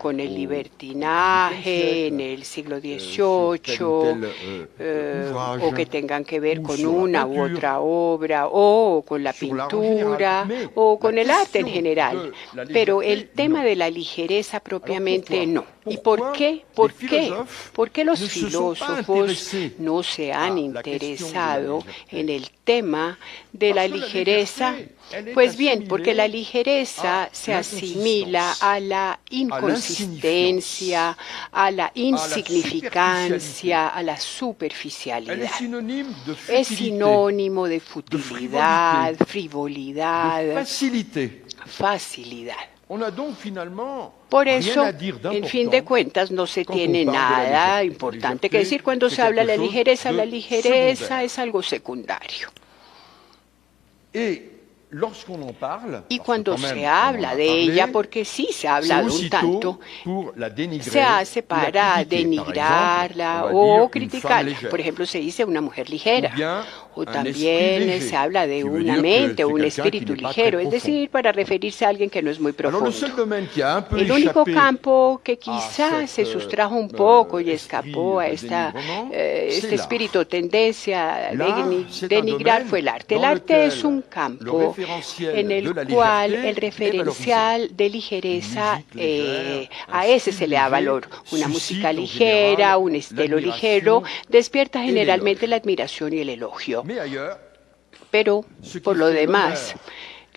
con el libertinaje en el siglo XVIII, o que tengan que ver con una u otra obra, o con la pintura, o con el arte en general. Pero el tema de la ligereza propiamente no. ¿Y por qué? ¿Por qué? ¿Por qué los filósofos no se han interesado en el tema de la ligereza? Pues bien, porque la ligereza se asimila a la inconsistencia, a la insignificancia, a la superficialidad. Es sinónimo de futilidad, frivolidad, facilidad. Por eso, en fin de cuentas, no se tiene nada importante que decir cuando se habla de la ligereza. La ligereza es algo secundario. Y cuando se habla de ella, porque sí se ha hablado un tanto, se hace para denigrarla o criticarla. Por ejemplo, se dice una mujer ligera, o también se habla de una mente o un espíritu ligero, es decir, para referirse a alguien que no es muy profundo. El único campo que quizás se sustrajo un poco y escapó a este espíritu o tendencia a denigrar fue el arte. El arte es un campo en el cual el referencial de ligereza, a ese se le da valor. Una música ligera, un estilo ligero, despierta generalmente la admiración y el elogio. Pero, por lo demás,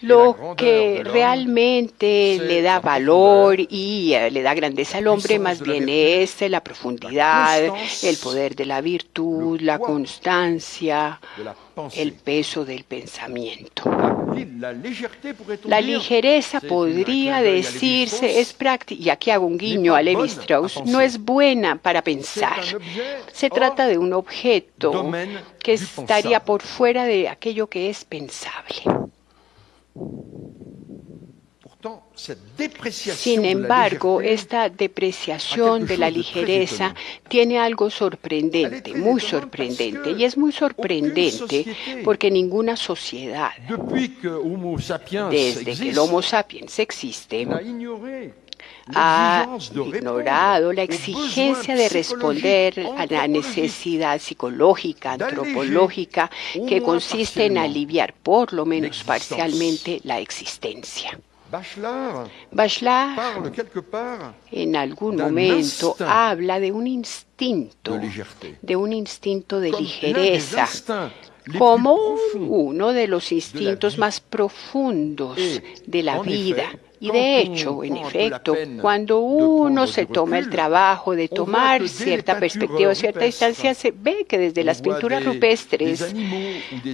lo que realmente le da valor y le da grandeza al hombre más bien es la profundidad, el poder de la virtud, la constancia, el peso del pensamiento. La ligereza podría decirse es práctica, y aquí hago un guiño a Levi Strauss, no es buena para pensar. Se trata de un objeto que estaría por fuera de aquello que es pensable. Sin embargo, esta depreciación de la ligereza tiene algo sorprendente, muy sorprendente, y es muy sorprendente porque ninguna sociedad, desde que el Homo sapiens existe, ha ignorado la exigencia de responder a la necesidad psicológica, antropológica, que consiste en aliviar, por lo menos parcialmente, la existencia. Bachelard, en algún momento, habla de un instinto de ligereza, como uno de los instintos más profundos de la vida. Y de hecho, en efecto, cuando uno se toma el trabajo de tomar cierta perspectiva, cierta distancia, se ve que desde las pinturas rupestres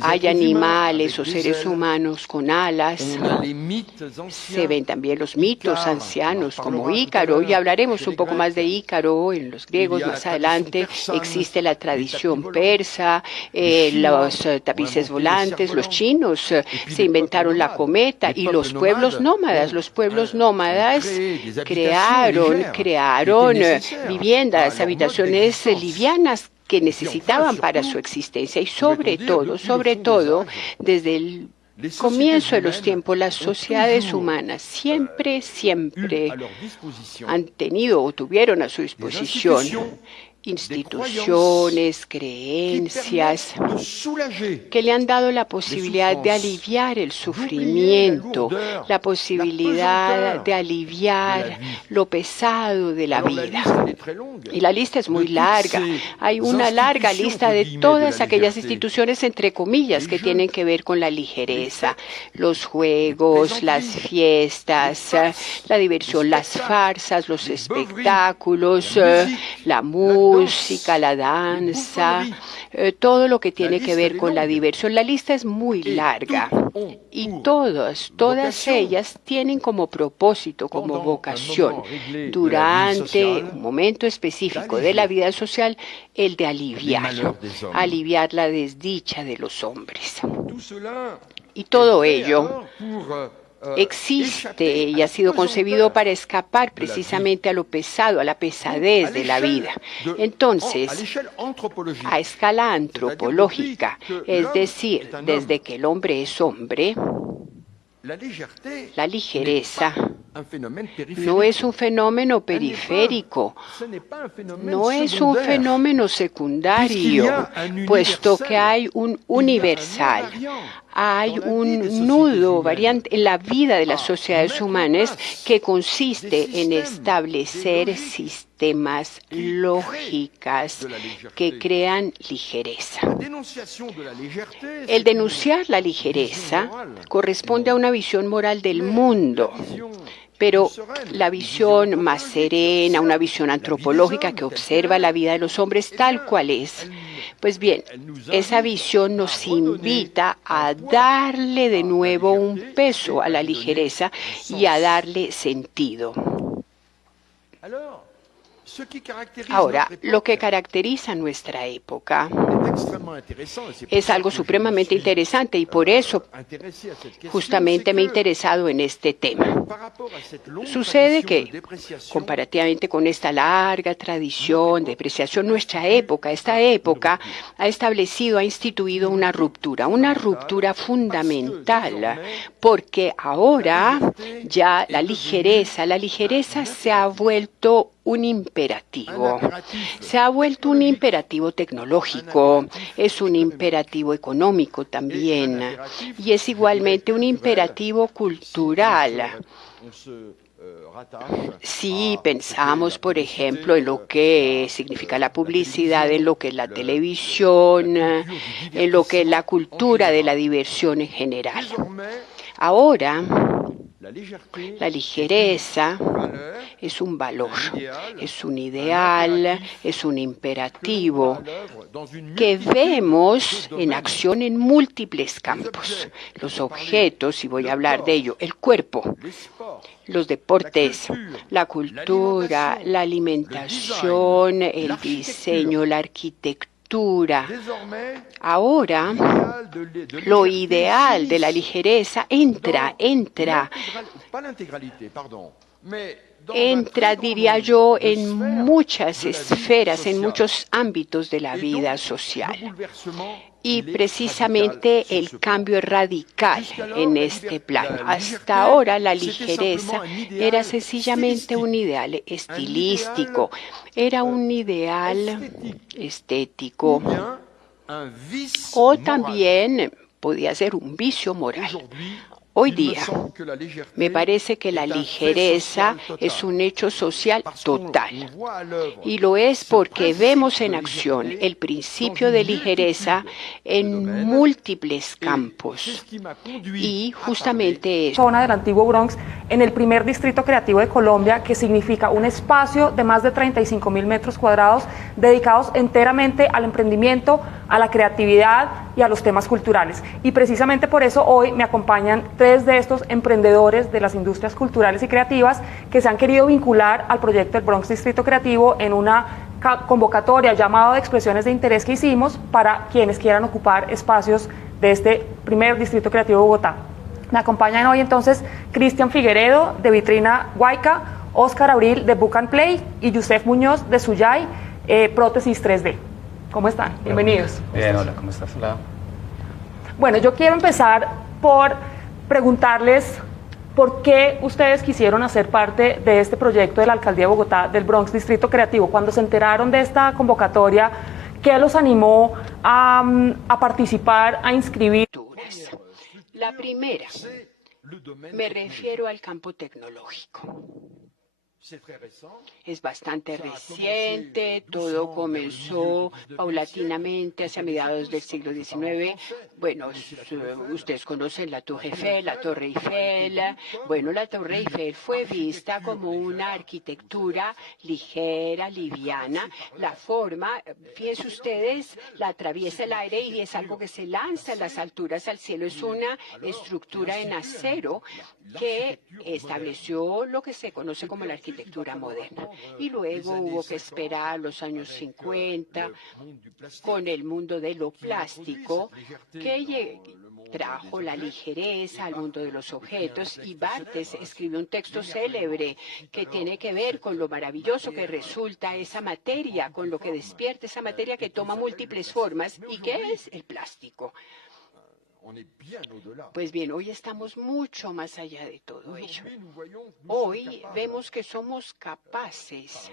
hay animales o seres humanos con alas. Se ven también los mitos ancianos como Ícaro, y hablaremos un poco más de Ícaro en los griegos más adelante. Existe la tradición persa, los tapices volantes, los chinos se inventaron la cometa, y los pueblos nómadas crearon viviendas, habitaciones livianas que necesitaban para su existencia. Y sobre todo, desde el comienzo de los tiempos, las sociedades humanas siempre han tenido o tuvieron a su disposición instituciones, creencias que le han dado la posibilidad de aliviar el sufrimiento, la posibilidad de aliviar lo pesado de la vida. Y la lista es muy larga. Hay una larga lista de todas aquellas instituciones, entre comillas, que tienen que ver con la ligereza, los juegos, las fiestas, la diversión, las farsas, los espectáculos, la música, la danza, todo lo que tiene que ver con la diversión. La lista es muy larga y todas ellas tienen como propósito, como vocación, durante un momento específico de la vida social, el de aliviar la desdicha de los hombres. Y todo ello existe y ha sido concebido para escapar precisamente a lo pesado, a la pesadez de la vida. Entonces, a escala antropológica, es decir, desde que el hombre es hombre, la ligereza no es un fenómeno periférico, no es un fenómeno secundario, puesto que hay un universal. Hay un nudo variante en la vida de las sociedades humanas que consiste en establecer sistemas lógicas que crean ligereza. El denunciar la ligereza corresponde a una visión moral del mundo, pero la visión más serena, una visión antropológica que observa la vida de los hombres tal cual es. Pues bien, esa visión nos invita a darle de nuevo un peso a la ligereza y a darle sentido. Ahora, lo que caracteriza nuestra época es algo supremamente interesante y por eso justamente me he interesado en este tema. Sucede que, comparativamente con esta larga tradición de depreciación, esta época ha establecido, ha instituido una ruptura fundamental, porque ahora ya la ligereza se ha vuelto un imperativo. Se ha vuelto un imperativo tecnológico, es un imperativo económico también, y es igualmente un imperativo cultural. Si pensamos, por ejemplo, en lo que significa la publicidad, en lo que es la televisión, en lo que es la cultura de la diversión en general. Ahora, la ligereza es un valor, es un ideal, es un imperativo que vemos en acción en múltiples campos. Los objetos, y voy a hablar de ello, el cuerpo, los deportes, la cultura, la alimentación, el diseño, la arquitectura. Ahora, lo ideal de la ligereza entra, diría yo, en muchas esferas, en muchos ámbitos de la vida social. Y precisamente el cambio es radical en este plano. Hasta ahora la ligereza era sencillamente un ideal estilístico, era un ideal estético o también podía ser un vicio moral. Hoy día, me parece que la ligereza es un hecho social total. Y lo es porque vemos en acción el principio de ligereza en múltiples campos. Y justamente zona del antiguo Bronx, en el primer distrito creativo de Colombia, que significa un espacio de más de 35.000 metros cuadrados dedicados enteramente al emprendimiento, a la creatividad y a los temas culturales. Y precisamente por eso hoy me acompañan 3 de estos emprendedores de las industrias culturales y creativas que se han querido vincular al proyecto del Bronx Distrito Creativo en una convocatoria, llamado de expresiones de interés que hicimos para quienes quieran ocupar espacios de este primer Distrito Creativo de Bogotá. Me acompañan hoy entonces Cristian Figueredo de Vitrina Huayca, Óscar Abril de Book and Play y Yusef Muñoz de Suyay, Prótesis 3D. ¿Cómo están? Bienvenidos. Bien, hola, ¿cómo estás? Hola. Bueno, yo quiero empezar por preguntarles por qué ustedes quisieron hacer parte de este proyecto de la Alcaldía de Bogotá, del Bronx Distrito Creativo. Cuando se enteraron de esta convocatoria, ¿qué los animó a participar, a inscribir? La primera, me refiero al campo tecnológico. Es bastante reciente, todo comenzó paulatinamente hacia mediados del siglo XIX. Bueno, ustedes conocen la Torre Eiffel. Bueno, la Torre Eiffel fue vista como una arquitectura ligera, liviana. La forma, fíjense ustedes, la atraviesa el aire y es algo que se lanza a las alturas al cielo. Es una estructura en acero que estableció lo que se conoce como la arquitectura moderna. Y luego hubo que esperar los años 50 con el mundo de lo plástico que trajo la ligereza al mundo de los objetos, y Barthes escribió un texto célebre que tiene que ver con lo maravilloso que resulta esa materia, con lo que despierta esa materia que toma múltiples formas y que es el plástico. Pues bien, hoy estamos mucho más allá de todo ello. Hoy vemos que somos capaces,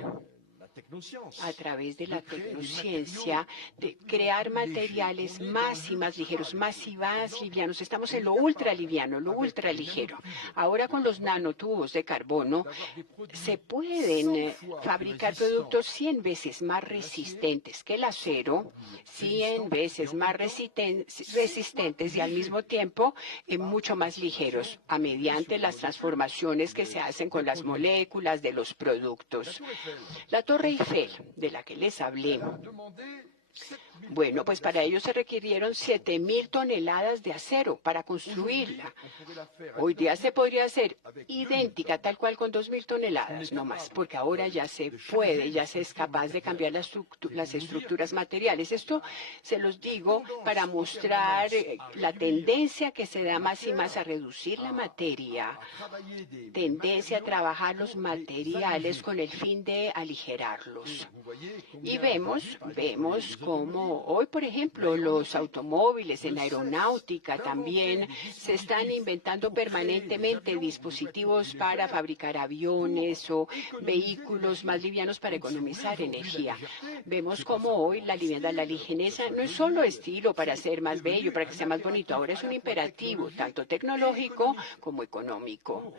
a través de la tecnociencia, de crear materiales más y más ligeros, más y más livianos. Estamos en lo ultraliviano, lo ultraligero. Ahora con los nanotubos de carbono se pueden fabricar productos 100 veces más resistentes que el acero, 100 veces más resistentes y al mismo tiempo mucho más ligeros, mediante las transformaciones que se hacen con las moléculas de los productos. La Torre Eiffel, de la que les hablé, bueno, pues para ello se requirieron 7.000 toneladas de acero para construirla. Hoy día se podría hacer idéntica, tal cual con 2.000 toneladas, no más, porque ahora ya se puede, ya se es capaz de cambiar las estructuras materiales. Esto se los digo para mostrar la tendencia que se da más y más a reducir la materia, tendencia a trabajar los materiales con el fin de aligerarlos. Y vemos como hoy, por ejemplo, los automóviles en aeronáutica también se están inventando permanentemente dispositivos para fabricar aviones o vehículos más livianos para economizar energía. Vemos como hoy la ligereza no es solo estilo para ser más bello, para que sea más bonito, ahora es un imperativo, tanto tecnológico como económico,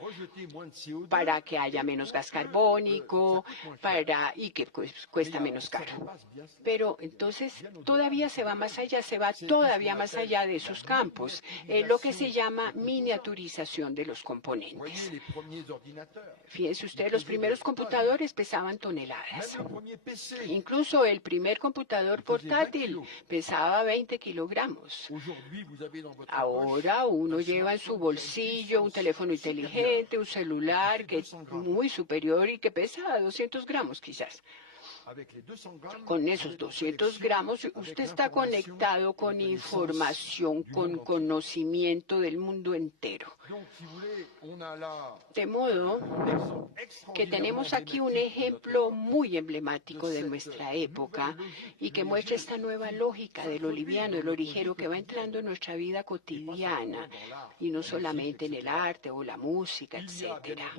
para que haya menos gas carbónico y que cuesta menos caro. Pero entonces todavía se va más allá, se va todavía más allá de esos campos, lo que se llama miniaturización de los componentes. Fíjense ustedes, los primeros computadores pesaban toneladas. Incluso el primer computador portátil pesaba 20 kilogramos. Ahora uno lleva en su bolsillo un teléfono inteligente, un celular que es muy superior y que pesa 200 gramos quizás. Con esos 200 gramos, usted está conectado con información, con conocimiento del mundo entero. De modo que tenemos aquí un ejemplo muy emblemático de nuestra época y que muestra esta nueva lógica de lo liviano, de lo ligero que va entrando en nuestra vida cotidiana y no solamente en el arte o la música, etcétera.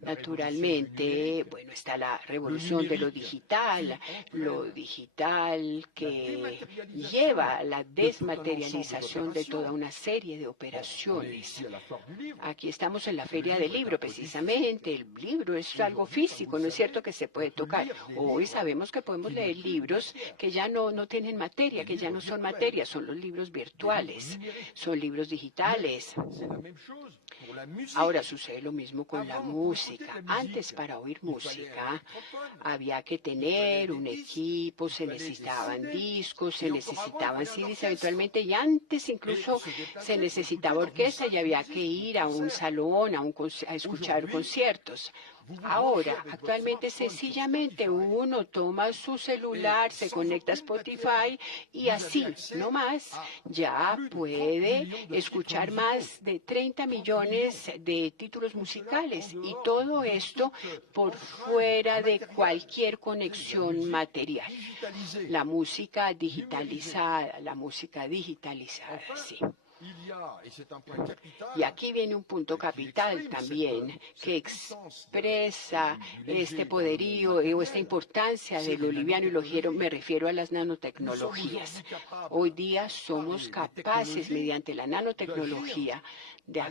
Naturalmente, bueno, está la revolución de lo digital que lleva a la desmaterialización de toda una serie de operaciones. Aquí estamos en la Feria del Libro, precisamente. El libro es algo físico, no es cierto que se puede tocar. Hoy sabemos que podemos leer libros que ya no tienen materia, que ya no son materia, son los libros virtuales, son libros digitales. Ahora sucede lo mismo con la música. Antes, para oír música, había que tener un equipo, se necesitaban discos, se necesitaban CDs eventualmente, y antes incluso se necesitaba orquesta y había que ir a un salón, a escuchar conciertos. Ahora, actualmente, sencillamente uno toma su celular, se conecta a Spotify y así, no más, ya puede escuchar más de 30 millones de títulos musicales y todo esto por fuera de cualquier conexión material. La música digitalizada, sí. Y aquí viene un punto capital también que expresa este poderío o esta importancia de lo liviano y lo ligero. Me refiero a las nanotecnologías. Hoy día somos capaces, mediante la nanotecnología, de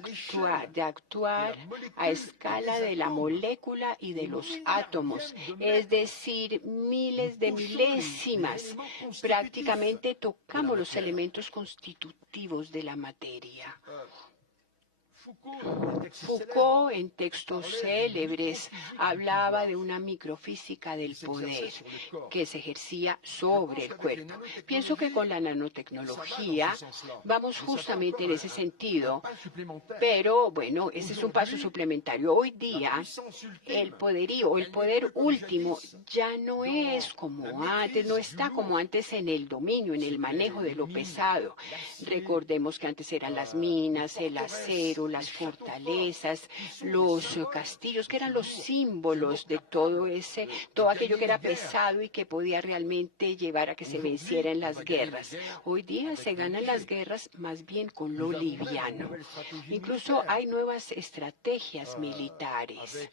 actuar a escala de la molécula y de los átomos, es decir, miles de milésimas. Prácticamente tocamos los elementos constitutivos de la materia. Foucault, en textos célebres, hablaba de una microfísica del poder que se ejercía sobre el cuerpo. Pienso que con la nanotecnología vamos justamente en ese sentido, pero bueno, ese es un paso suplementario. Hoy día, el poderío, el poder último, ya no es como antes, no está como antes en el dominio, en el manejo de lo pesado. Recordemos que antes eran las minas, el acero, las fortalezas, los castillos, que eran los símbolos de todo aquello que era pesado y que podía realmente llevar a que se venciera en las guerras. Hoy día se ganan las guerras más bien con lo liviano. Incluso hay nuevas estrategias militares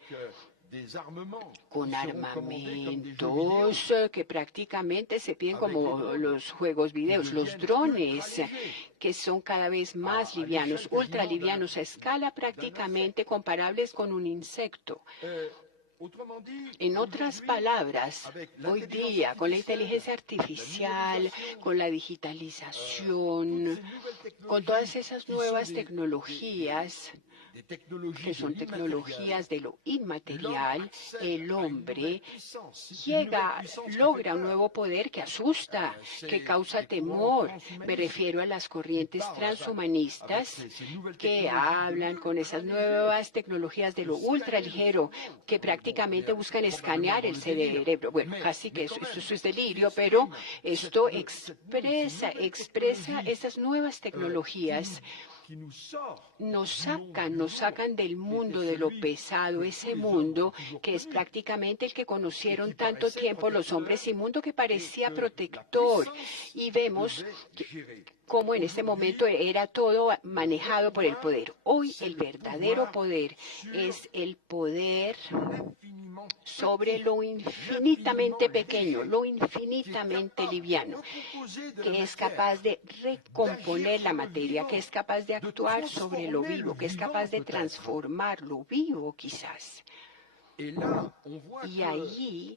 con armamentos que prácticamente se piden como los juegos videos, los drones, que son cada vez más livianos, ultralivianos a escala prácticamente comparables con un insecto. En otras palabras, hoy día, con la inteligencia artificial, con la digitalización, con todas esas nuevas tecnologías, que son tecnologías de lo inmaterial, el hombre logra un nuevo poder que asusta, que causa temor. Me refiero a las corrientes transhumanistas que hablan con esas nuevas tecnologías de lo ultraligero, que prácticamente buscan escanear el cerebro. Bueno, casi que eso es delirio, pero esto expresa esas nuevas tecnologías. Nos sacan del mundo de lo pesado, ese mundo que es prácticamente el que conocieron tanto tiempo los hombres y mundo que parecía protector. Y vemos cómo en este momento era todo manejado por el poder. Hoy el verdadero poder es el poder sobre lo infinitamente pequeño, lo infinitamente liviano, que es capaz de recomponer la materia, que es capaz de actuar sobre lo vivo, que es capaz de transformar lo vivo quizás. Y ahí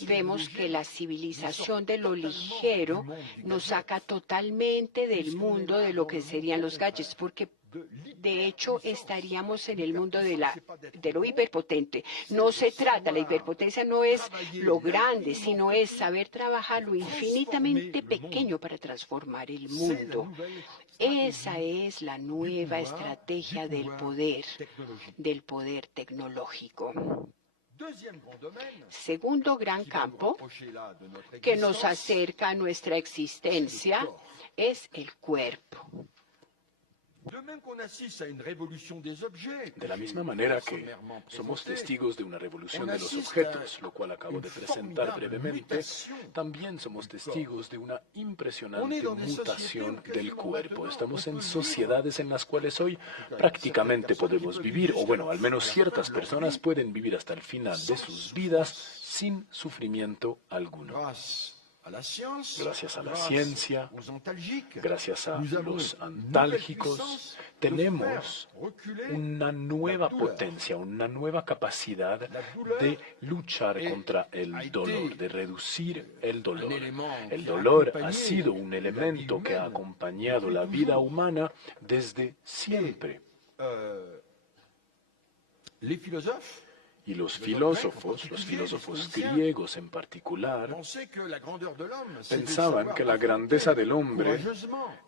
vemos que la civilización de lo ligero nos saca totalmente del mundo de lo que serían los gadgets, porque de hecho estaríamos en el mundo de lo hiperpotente. No se trata, la hiperpotencia no es lo grande, sino es saber trabajar lo infinitamente pequeño para transformar el mundo. Esa es la nueva estrategia del poder tecnológico. Segundo gran campo que nos acerca a nuestra existencia es el cuerpo. De la misma manera que somos testigos de una revolución de los objetos, lo cual acabo de presentar brevemente, también somos testigos de una impresionante mutación del cuerpo. Estamos en sociedades en las cuales hoy prácticamente podemos vivir, o bueno, al menos ciertas personas pueden vivir hasta el final de sus vidas sin sufrimiento alguno. Gracias a la ciencia, gracias a los antálgicos, tenemos una nueva potencia, una nueva capacidad de luchar contra el dolor, de reducir el dolor. El dolor ha sido un elemento que ha acompañado la vida humana desde siempre. Y los filósofos griegos en particular, pensaban que la grandeza del hombre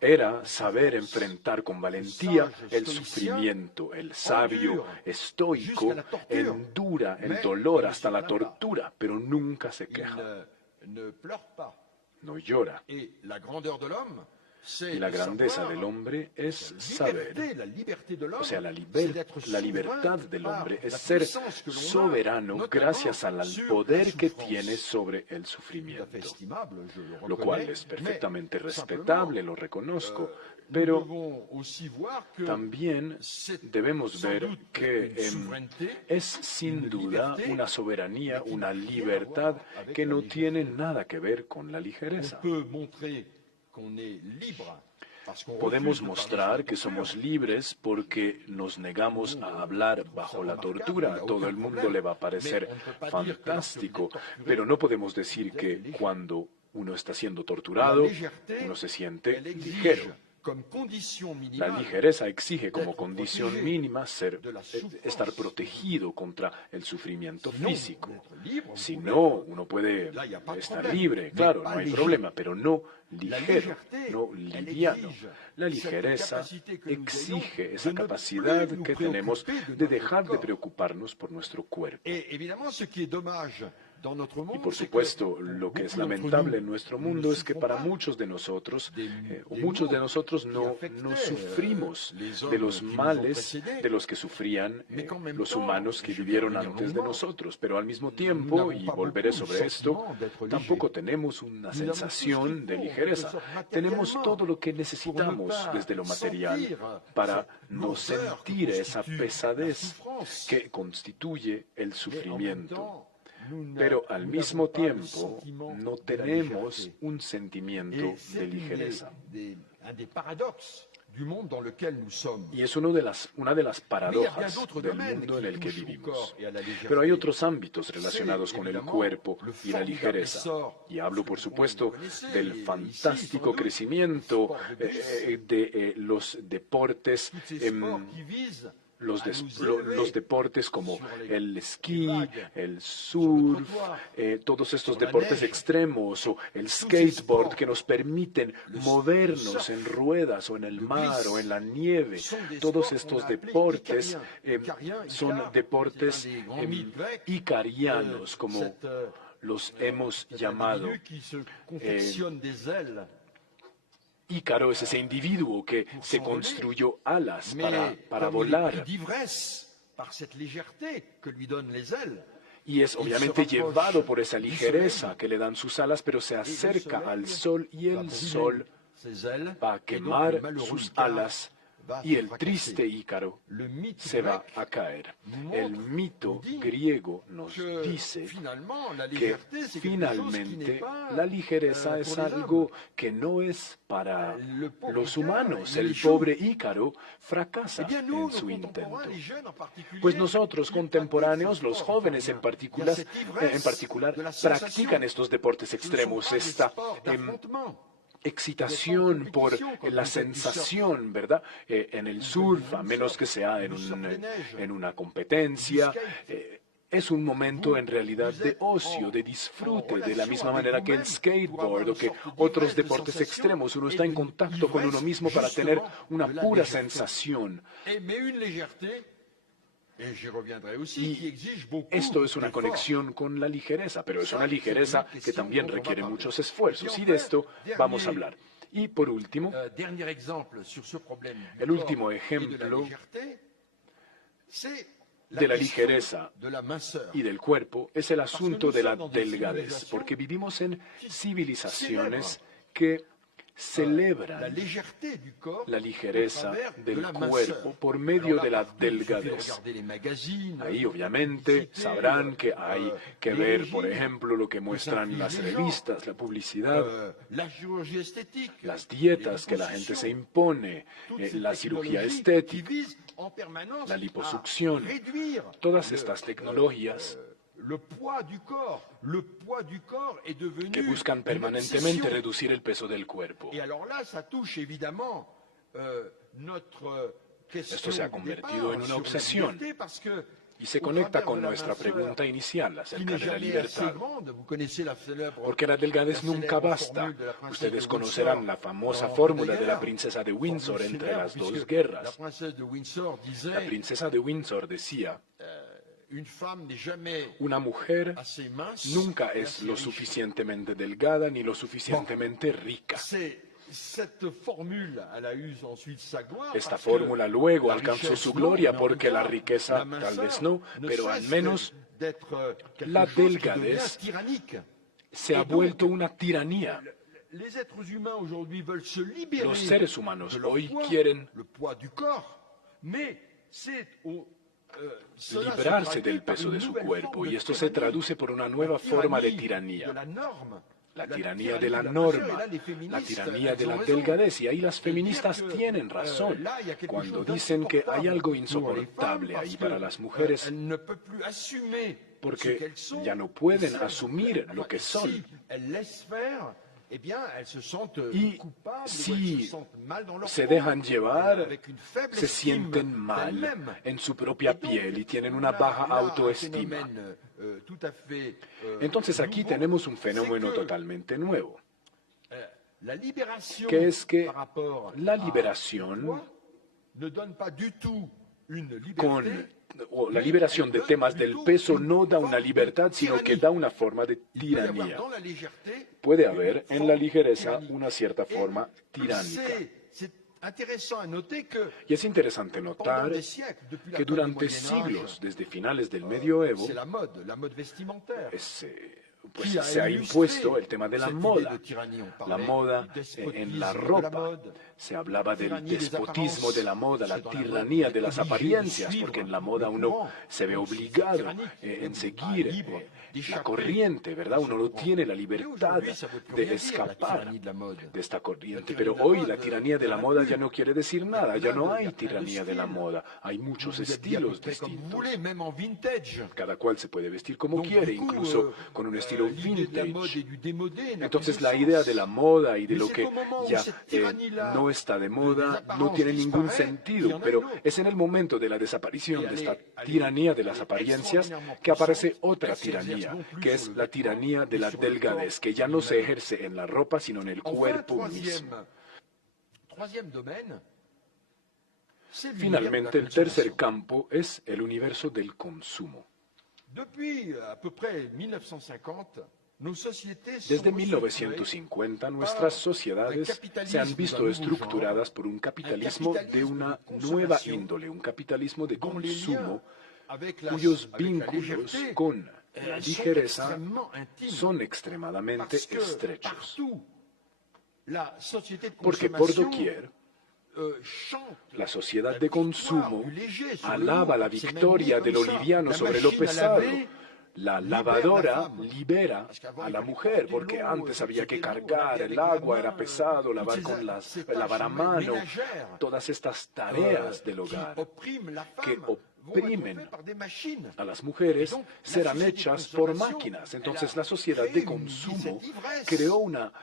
era saber enfrentar con valentía el sufrimiento. El sabio estoico endura el dolor hasta la tortura, pero nunca se queja, no llora. Y la grandeza del hombre es saber, o sea, la libertad del hombre es ser soberano gracias al poder que tiene sobre el sufrimiento, lo cual es perfectamente respetable, lo reconozco, pero también debemos ver que es sin duda una soberanía, una libertad que no tiene nada que ver con la ligereza. Podemos mostrar que somos libres porque nos negamos a hablar bajo la tortura. A todo el mundo le va a parecer fantástico, pero no podemos decir que cuando uno está siendo torturado, uno se siente ligero. La ligereza exige como condición mínima estar protegido contra el sufrimiento físico. Si no, uno puede estar libre, claro, no hay problema, pero no ligero, no liviano. La ligereza exige esa capacidad que tenemos de dejar de preocuparnos por nuestro cuerpo. Y por supuesto, lo que es lamentable en nuestro mundo es que para muchos de nosotros, o muchos de nosotros no sufrimos de los males de los que sufrían los humanos que vivieron antes de nosotros. Pero al mismo tiempo, y volveré sobre esto, tampoco tenemos una sensación de ligereza. Tenemos todo lo que necesitamos desde lo material para no sentir esa pesadez que constituye el sufrimiento. Pero al mismo tiempo no tenemos un sentimiento de ligereza. Y es una de las paradojas del mundo en el que vivimos. Pero hay otros ámbitos relacionados con el cuerpo y la ligereza. Y hablo, por supuesto, del fantástico crecimiento de los deportes los deportes como el esquí, el surf, todos estos deportes extremos o el skateboard que nos permiten movernos en ruedas o en el mar o en la nieve. Todos estos deportes son deportes icarianos, como los hemos llamado. Ícaro es ese individuo que se construyó alas para volar. Y es obviamente llevado por esa ligereza que le dan sus alas, pero se acerca al sol y el sol va a quemar sus alas y el triste Ícaro se va a caer. El mito griego nos dice que finalmente la ligereza es algo que no es para los humanos. El pobre Ícaro fracasa en su intento. Pues nosotros, contemporáneos, los jóvenes en particular, practican estos deportes extremos, esta excitación por la sensación, ¿verdad? En el surf, a menos que sea en una competencia, es un momento en realidad de ocio, de disfrute, de la misma manera que el skateboard o que otros deportes extremos. Uno está en contacto con uno mismo para tener una pura sensación. Y esto es una conexión con la ligereza, pero es una ligereza que también requiere muchos esfuerzos, y de esto vamos a hablar. Y por último, el último ejemplo de la ligereza y del cuerpo es el asunto de la delgadez, porque vivimos en civilizaciones que celebran la ligereza del cuerpo por medio de la delgadez. Ahí obviamente sabrán que hay que ver, por ejemplo, lo que muestran las revistas, la publicidad, las dietas que la gente se impone, la cirugía estética, la liposucción, todas estas tecnologías que buscan permanentemente reducir el peso del cuerpo. Esto se ha convertido en una obsesión y se conecta con nuestra pregunta inicial acerca de la libertad. Porque la delgadez nunca basta. Ustedes conocerán la famosa fórmula de la princesa de Windsor entre las dos guerras. La princesa de Windsor decía: una mujer nunca es lo suficientemente delgada ni lo suficientemente rica. Esta fórmula luego alcanzó su gloria porque la riqueza tal vez no, pero al menos la delgadez se ha vuelto una tiranía. Los seres humanos hoy quieren librarse del peso de su cuerpo, y esto se traduce por una nueva forma de tiranía. La tiranía de la norma, la tiranía de la delgadez. Y ahí las feministas tienen razón cuando dicen que hay algo insoportable ahí para las mujeres, porque ya no pueden asumir lo que son. Y si se dejan llevar, se sienten mal en su propia piel y tienen una baja autoestima. Entonces aquí tenemos un fenómeno totalmente nuevo, que es que la liberación la liberación de temas del peso no da una libertad, sino que da una forma de tiranía. Puede haber en la ligereza una cierta forma tiránica. Y es interesante notar que durante siglos, desde finales del medioevo, pues se ha impuesto el tema de la moda en la ropa. Se hablaba del despotismo de la moda, la tiranía de las apariencias, porque en la moda uno se ve obligado en seguir la corriente, ¿verdad? Uno no tiene la libertad de escapar de esta corriente. Pero hoy la tiranía de la moda ya no quiere decir nada, ya no hay tiranía de la moda, hay muchos estilos distintos. Cada cual se puede vestir como quiere, incluso con un estilo vintage. Entonces la idea de la moda y de lo que ya no está de moda no tiene ningún sentido, pero es en el momento de la desaparición de esta tiranía de las apariencias que aparece otra tiranía, que es la tiranía de la delgadez, que ya no se ejerce en la ropa, sino en el cuerpo mismo. Finalmente, el tercer campo es el universo del consumo. Desde 1950, nuestras sociedades se han visto estructuradas por un capitalismo de una nueva índole, un capitalismo de consumo, cuyos vínculos con la ligereza son extremadamente estrechos. Porque por doquier, la sociedad de consumo alaba la victoria de lo liviano sobre lo pesado. La lavadora libera a la mujer, porque antes había que cargar el agua, era pesado, lavar a mano, todas estas tareas del hogar que oprimen a las mujeres serán hechas por máquinas. Entonces la sociedad de consumo creó una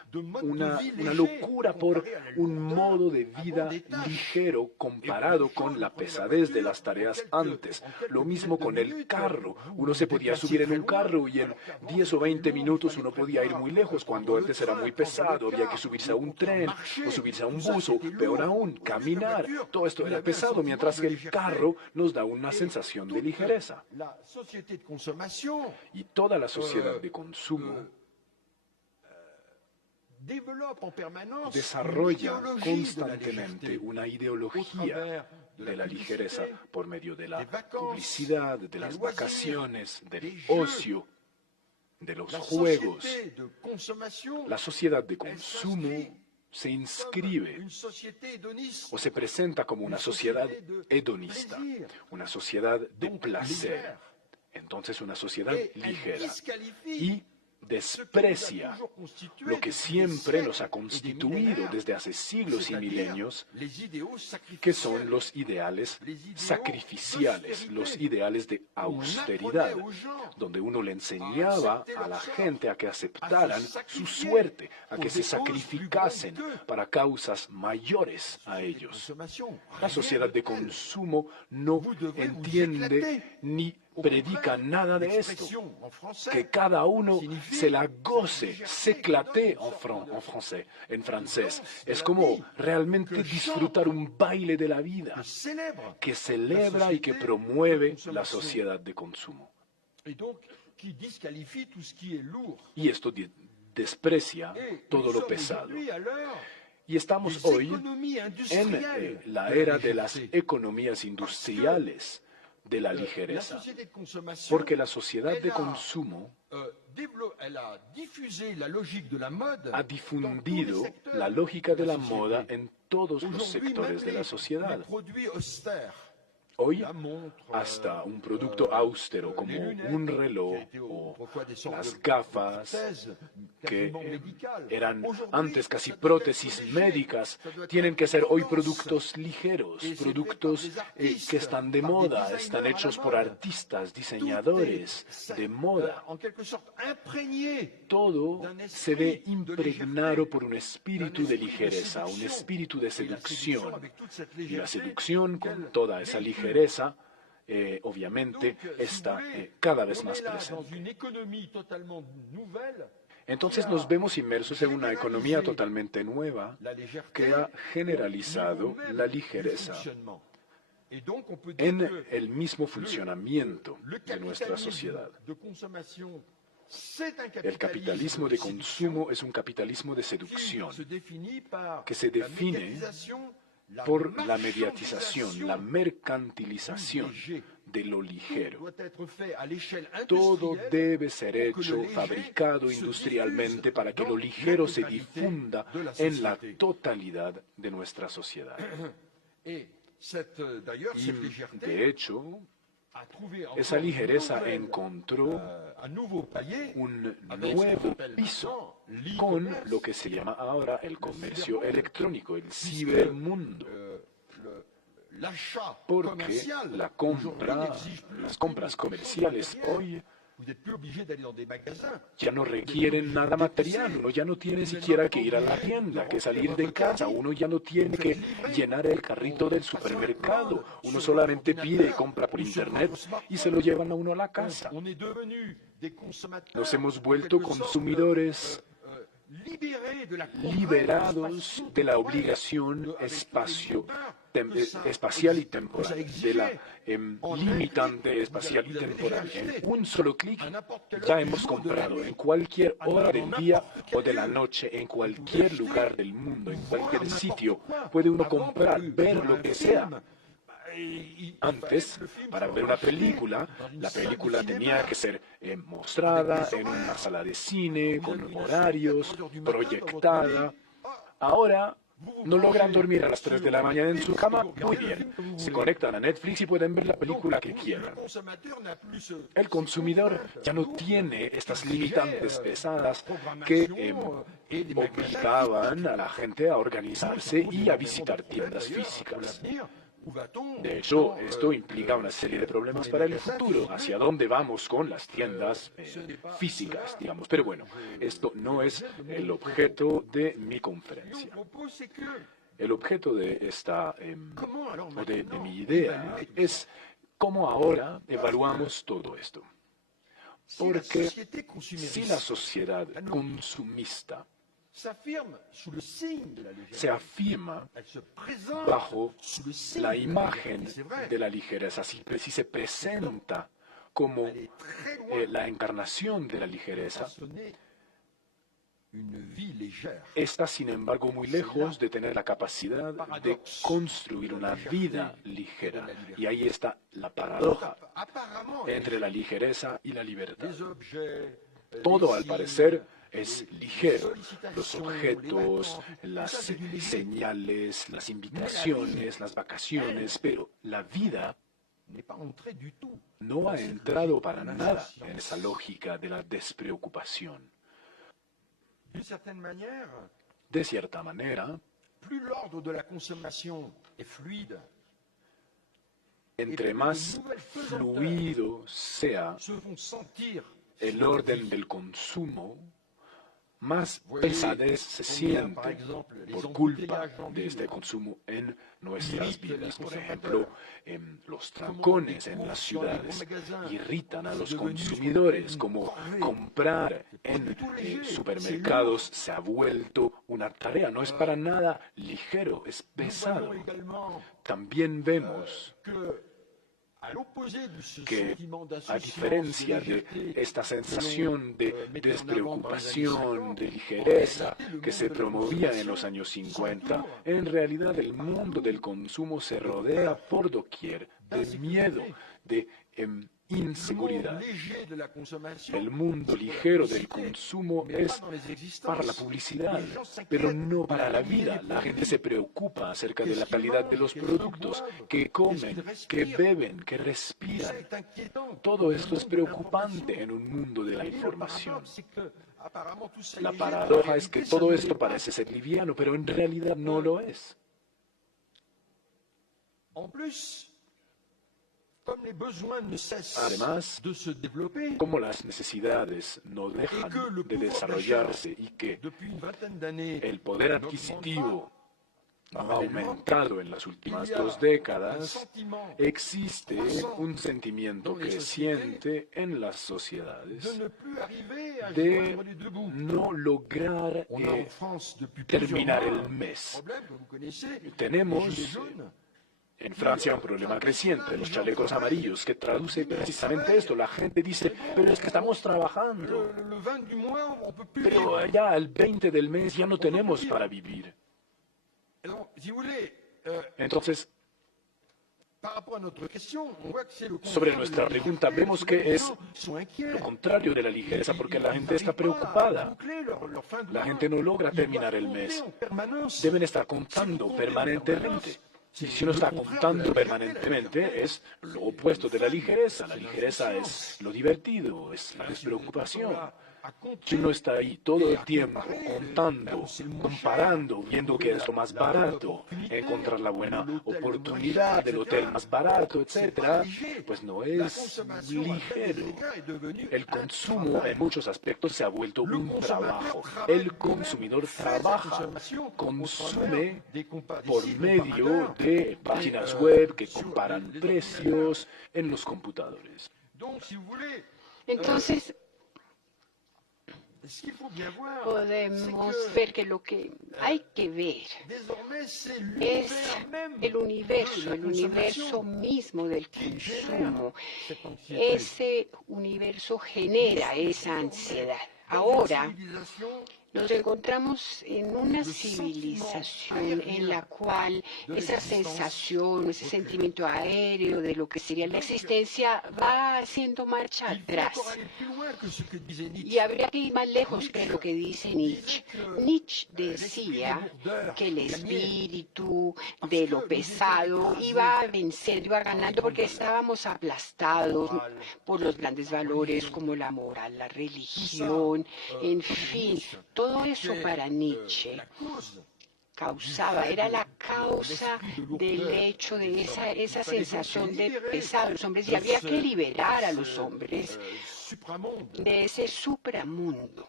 locura por un modo de vida ligero comparado con la pesadez de las tareas antes. Lo mismo con el carro. Uno se podía subir en un carro y en 10 o 20 minutos uno podía ir muy lejos, cuando antes era muy pesado, había que subirse a un tren o subirse a un bus o peor aún, caminar. Todo esto era pesado, mientras que el carro nos da una sensación de ligereza. Y toda la sociedad de consumo desarrolla constantemente una ideología de la ligereza por medio de la publicidad, de las vacaciones, del ocio, de los juegos. La sociedad de consumo se inscribe o se presenta como una sociedad hedonista, una sociedad de placer, entonces una sociedad ligera, y desprecia lo que siempre nos ha constituido desde hace siglos y milenios, que son los ideales sacrificiales, los ideales de austeridad, donde uno le enseñaba a la gente a que aceptaran su suerte, a que se sacrificasen para causas mayores a ellos. La sociedad de consumo no entiende ni predica nada de esto, que cada uno se la goce, s'éclater en francés. Es como realmente disfrutar un baile de la vida que celebra y que promueve la sociedad de consumo. Y esto desprecia todo lo pesado. Y estamos hoy en la era de las economías industriales de la ligereza, porque la sociedad de consumo ha difundido la lógica de la moda en todos los sectores de la sociedad. Hoy, hasta un producto austero como un reloj o las gafas, que eran antes casi prótesis médicas, tienen que ser hoy productos ligeros, productos que están de moda, están hechos por artistas, diseñadores de moda. Todo se ve impregnado por un espíritu de ligereza, un espíritu de seducción. Y la seducción, con toda esa ligereza, obviamente está cada vez más presente. Entonces nos vemos inmersos en una economía totalmente nueva que ha generalizado la ligereza en el mismo funcionamiento de nuestra sociedad. El capitalismo de consumo es un capitalismo de seducción que se define por la mediatización, la mercantilización de lo ligero. Todo debe ser hecho, fabricado industrialmente para que lo ligero se difunda en la totalidad de nuestra sociedad. Y, de hecho, esa ligereza encontró un nuevo piso con lo que se llama ahora el comercio electrónico, el cibermundo. Porque las compras comerciales hoy ya no requieren nada material, uno ya no tiene siquiera que ir a la tienda, que salir de casa, uno ya no tiene que llenar el carrito del supermercado, uno solamente pide y compra por internet y se lo llevan a uno a la casa. Nos hemos vuelto consumidores liberados de la obligación espacial y temporal, de la limitante espacial y temporal. En un solo clic ya hemos comprado en cualquier hora del día o de la noche, en cualquier lugar del mundo, en cualquier sitio, puede uno comprar, ver lo que sea. Antes, para ver una película, la película tenía que ser mostrada en una sala de cine, con horarios, proyectada. Ahora, ¿no logran dormir a las 3 de la mañana en su cama? Muy bien. Se conectan a Netflix y pueden ver la película que quieran. El consumidor ya no tiene estas limitantes pesadas que obligaban a la gente a organizarse y a visitar tiendas físicas. De hecho, esto implica una serie de problemas para el futuro, hacia dónde vamos con las tiendas físicas, digamos. Pero bueno, esto no es el objeto de mi conferencia. El objeto de esta, de mi idea, es cómo ahora evaluamos todo esto. Porque si la sociedad consumista se afirma bajo la imagen de la ligereza, si se presenta como la encarnación de la ligereza, está sin embargo muy lejos de tener la capacidad de construir una vida ligera. Y ahí está la paradoja entre la ligereza y la libertad. Todo, al parecer, es ligero. Los objetos, las señales, las invitaciones, las vacaciones, pero la vida no ha entrado para nada en esa lógica de la despreocupación. De cierta manera, entre más fluido sea el orden del consumo, más pesadez se siente por culpa de este consumo en nuestras vidas. Por ejemplo, los trancones en las ciudades irritan a los consumidores, como comprar en supermercados se ha vuelto una tarea, no es para nada ligero, es pesado. También vemos que, a diferencia de esta sensación de despreocupación, de ligereza que se promovía en los años 50, en realidad el mundo del consumo se rodea por doquier de miedo, de inseguridad. El mundo ligero del consumo es para la publicidad, pero no para la vida. La gente se preocupa acerca de la calidad de los productos que comen, que beben, que respiran. Todo esto es preocupante en un mundo de la información. La paradoja es que todo esto parece ser liviano, pero en realidad no lo es. Además, como las necesidades no dejan de desarrollarse y que el poder adquisitivo ha aumentado en las últimas 2 décadas, existe un sentimiento creciente en las sociedades de no lograr terminar el mes. Tenemos En Francia un problema creciente, los chalecos amarillos, que traduce precisamente esto. La gente dice, pero es que estamos trabajando. Pero allá el 20 del mes ya no tenemos para vivir. Entonces, sobre nuestra pregunta, vemos que es lo contrario de la ligereza, porque la gente está preocupada. La gente no logra terminar el mes. Deben estar contando permanentemente. Y si uno está contando permanentemente, es lo opuesto de la ligereza. La ligereza es lo divertido, es la despreocupación. Si uno está ahí todo el tiempo contando, comparando, viendo qué es lo más barato, encontrar la buena oportunidad del hotel más barato, etc., pues no es ligero. El consumo en muchos aspectos se ha vuelto un trabajo. El consumidor trabaja, consume por medio de páginas web que comparan precios en los computadores. Entonces, podemos ver que lo que hay que ver es el universo mismo del consumo. Ese universo genera esa ansiedad. Ahora, nos encontramos en una civilización en la cual esa sensación, ese sentimiento aéreo de lo que sería la existencia va haciendo marcha atrás. Y habría que ir más lejos que lo que dice Nietzsche. Nietzsche decía que el espíritu de lo pesado iba venciendo, iba ganando porque estábamos aplastados por los grandes valores como la moral, la religión, en fin. Todo eso para Nietzsche era la causa del hecho de esa sensación de pesado en los hombres, y había que liberar a los hombres de ese supramundo.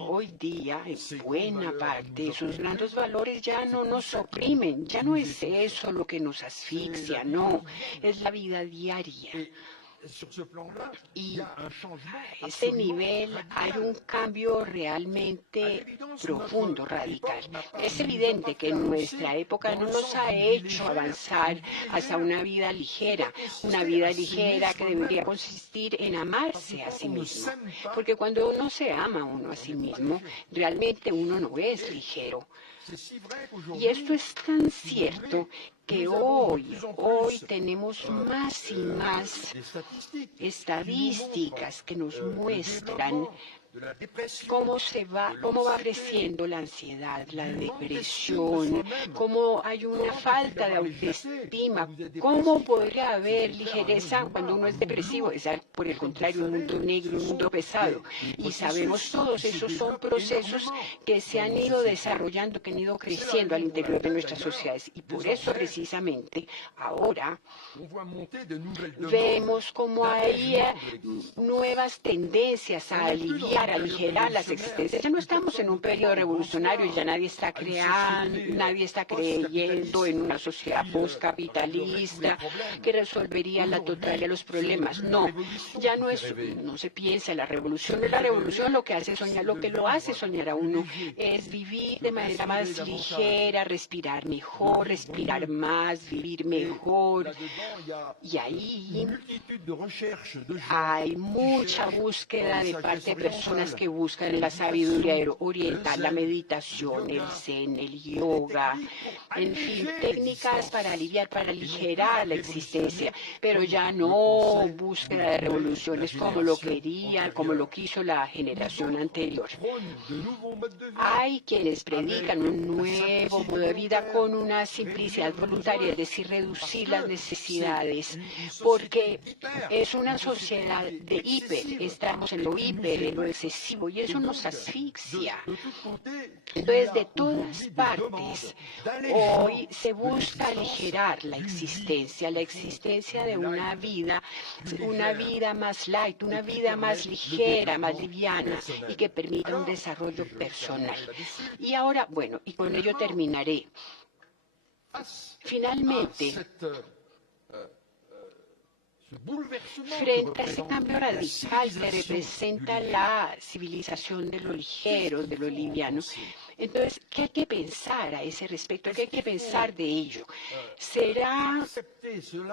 Hoy día, en buena parte, esos grandes valores ya no nos oprimen, ya no es eso lo que nos asfixia, no, es la vida diaria. Y a ese nivel hay un cambio realmente profundo, radical. Es evidente que nuestra época no nos ha hecho avanzar hacia una vida ligera que debería consistir en amarse a sí mismo. Porque cuando uno se ama uno a sí mismo, realmente uno no es ligero. Y esto es tan cierto que hoy tenemos más y más estadísticas que nos muestran cómo va creciendo la ansiedad, la depresión, cómo hay una falta de autoestima, cómo podría haber ligereza cuando uno es depresivo. Es por el contrario un mundo negro, un mundo pesado. Y sabemos todos, esos son procesos que se han ido desarrollando, que han ido creciendo al interior de nuestras sociedades. Y por eso precisamente ahora vemos como hay nuevas tendencias a aligerar las existencias. Ya no estamos en un periodo revolucionario, ya nadie está creyendo en una sociedad postcapitalista que resolvería la totalidad de los problemas. No, ya no se piensa en la revolución. La revolución lo que hace soñar, lo que lo hace soñar a uno es vivir de manera más ligera, respirar mejor, respirar más, vivir mejor. Y ahí hay mucha búsqueda de parte de personas que buscan la sabiduría oriental, la meditación, el zen, el yoga, en fin, técnicas para aliviar, para aligerar la existencia, pero ya no búsqueda de revoluciones como lo quiso la generación anterior. Hay quienes predican un nuevo modo de vida con una simplicidad voluntaria, es decir, reducir las necesidades, porque es una sociedad de hiper, estamos en lo hiper, en lo excesivo, y eso nos asfixia. Entonces, de todas partes, hoy se busca aligerar la existencia de una vida más light, una vida más ligera, más liviana, y que permita un desarrollo personal. Y ahora, bueno, y con ello terminaré. Finalmente, frente a ese cambio radical que representa la civilización de lo ligero, de lo liviano. Entonces, ¿qué hay que pensar a ese respecto? ¿Qué hay que pensar de ello? ¿Será